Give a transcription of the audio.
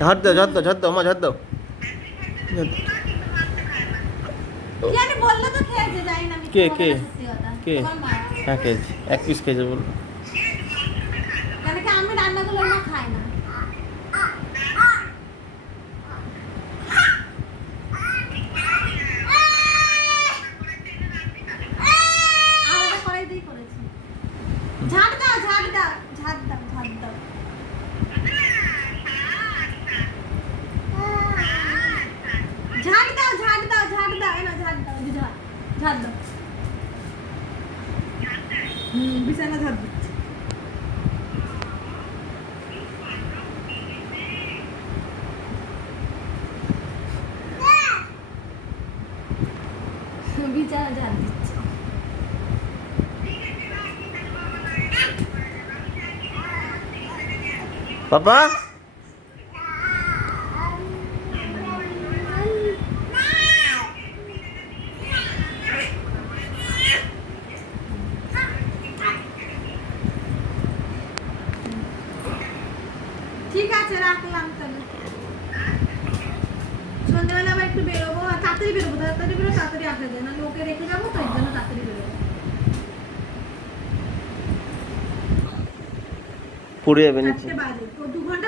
ঝাড় দাও ঝাড় দাও ঝাড় দাও মা ঝাড় দাও। জানি বললো তো খেয়েছে, জানি না আমি কে খাবো কে না, সত্যি কথা। কে? তোমার মা। হ্যাঁ খেয়েছি, 1 পিস খেয়েছে বলো। কেন কি আমি রান্না করলে মা খায় না। আলাদা কড়াইতেই করেছি। ঝাড় দাও ঝাড় দাও ঝাড় দাও ঝাড় দাও। ঝাড় দাও ঝাড় দাও ঝাড় দাও, এনা ঝাড় দাও, ঝাড় ঝাড় দাও। বিছানা ঝাড় দিচ্ছে। বিছানা ঝাড় দিচ্ছে। পাপা ঠিক আছে রাখলাম তাহলে। সন্ধ্যাবেলা আবার একটু বেরোবো, আর তাড়াতাড়ি বেরোবো, তাড়াতাড়ি বেরো, তাড়াতাড়ি আসা যায় না, লোকে রেখে যাবো তো, এর জন্য তাড়াতাড়ি বেরোবো। পড়ে যাবে নিচে। 4টে বাজে তো 2 ঘন্টা